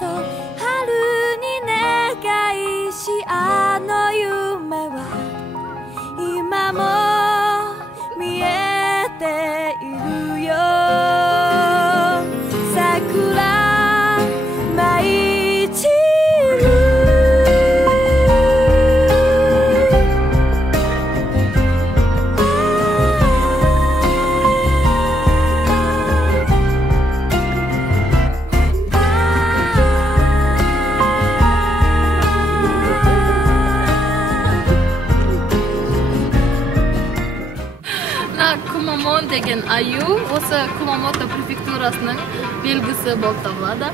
と春に願いし、あの夢は今も見えているよ。桜舞い散るKumamon degan ayu o'sha Kumamoto prefekturasining belgisi bo'lib topiladi.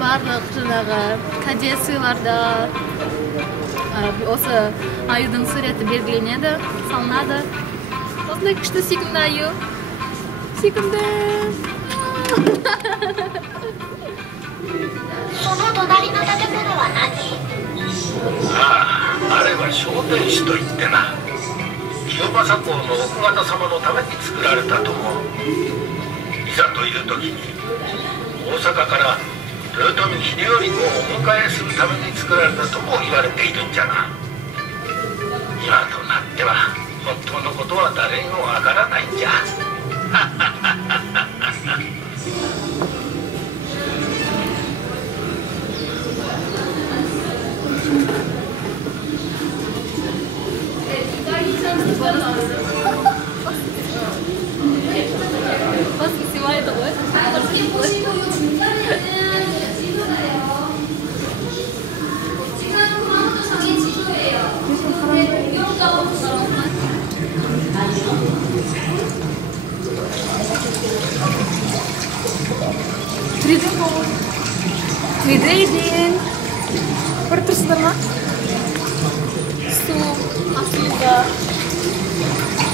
Barliq shunaqa kadesiyalarda o'sha ayuning surati belgilanadi, solinadi. O'sha kuchli sekunda ayu. Sekunda. その隣の建物は何？ああ、あれは昇天寺といってな。清正公の奥方様のために作られたと思う。いざという時に大阪から豊臣秀頼公をお迎えするために作られたとも言われているんじゃが、今となっては本当のことは誰にもわからないんじゃ。Tridin. Apa terus nama? Su, asuga.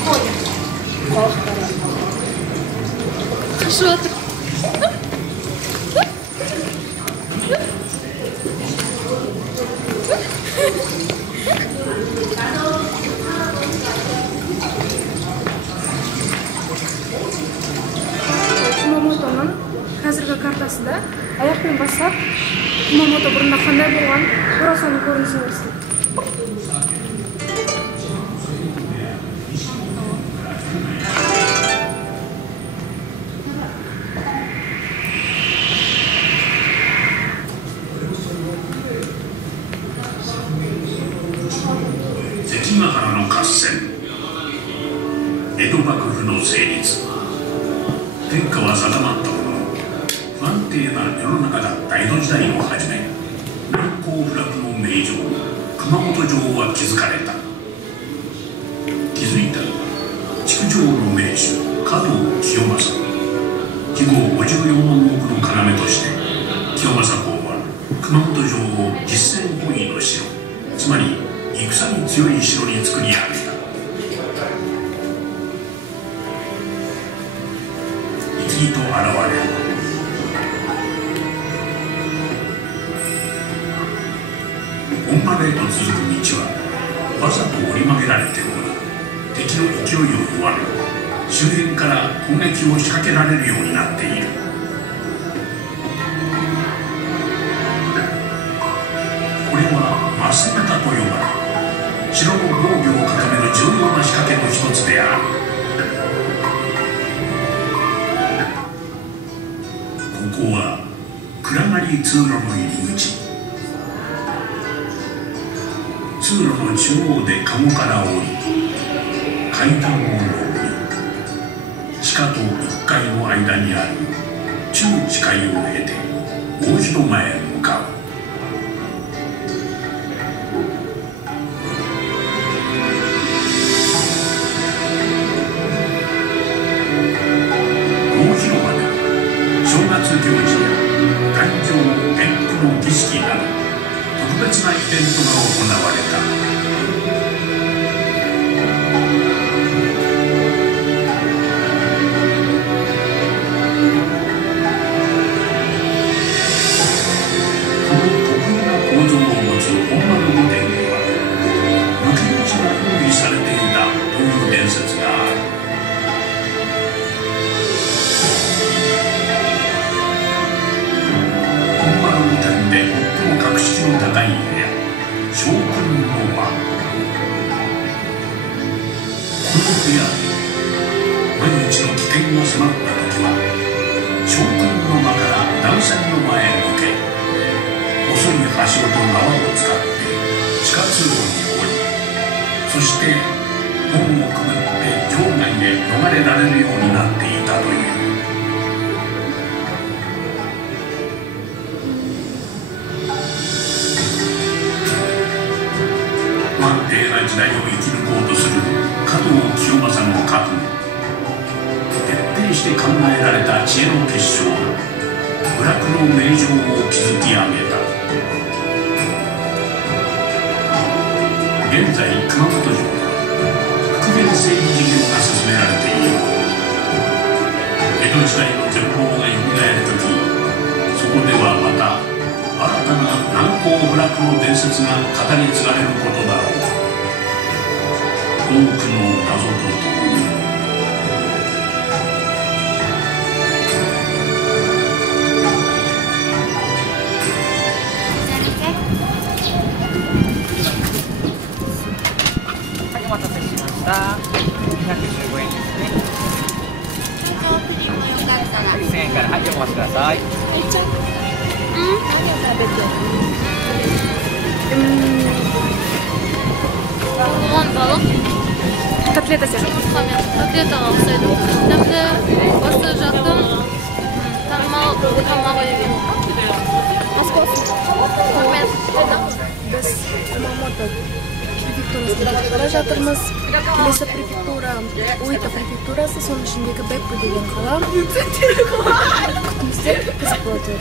Oh, что ты? Kumamoto'ning hozirgi kartasida oyoqdan boshlab Kumamoto burunda qanday bo'lgan Xorasonni ko'rinishini ko'rsatdi. 関ヶ原の合戦、江戸幕府の成立、天下は定まったものの不安定な世の中だった江戸時代をはじめ、難攻不落の名城熊本城は築かれた。築いたのは築城の名手加藤清正。肥後54万石の要として清正公は熊本城を実戦本位の城、つまり戦に強い城に作り上げた。生きと現れる本丸へと続く道はわざと折り曲げられており、敵の勢いを弱め、周辺から攻撃を仕掛けられるようになっている。これはマス型と呼ばれ、城の防御を固める重要な仕掛けの一つである。ここは暗がり通路の入り口。通路の中央で籠から降り、階段を上り、地下と1階の間にある中地階を経て大広間へ向かう。大広間で正月行事や誕生転覆の儀式など特別なイベントが行われた。熊である。万一の危険が迫った時は将軍の間から男性の前へ向け、細いはしごと縄を使って地下通路に降り、そして門をくぐって城内へ逃れられるようになっていたという。不安定な時代を生き抜こうとする加藤清正の覚悟、徹底して考えられた知恵の結晶が部落の名城を築き上げた。現在熊本城では復元整備事業が進められている。江戸時代の全貌が蘇るとき、そこではまた新たな難攻不落の伝説が語り継がれることだろう。多くの謎とともに。はい、お待たせしました。215円ですね。1000円から、はい、お待ちください。Котлета себе. Котлета алсайдым. Дәмді басы жаттым. Тамағы егем. Мен Біз Кумамото префектурасына бара жатырмыз. Келесі префектура Оита префектурасы, соның ішіндегі Беппо деген қала. Күтіңіздер, қызық болады.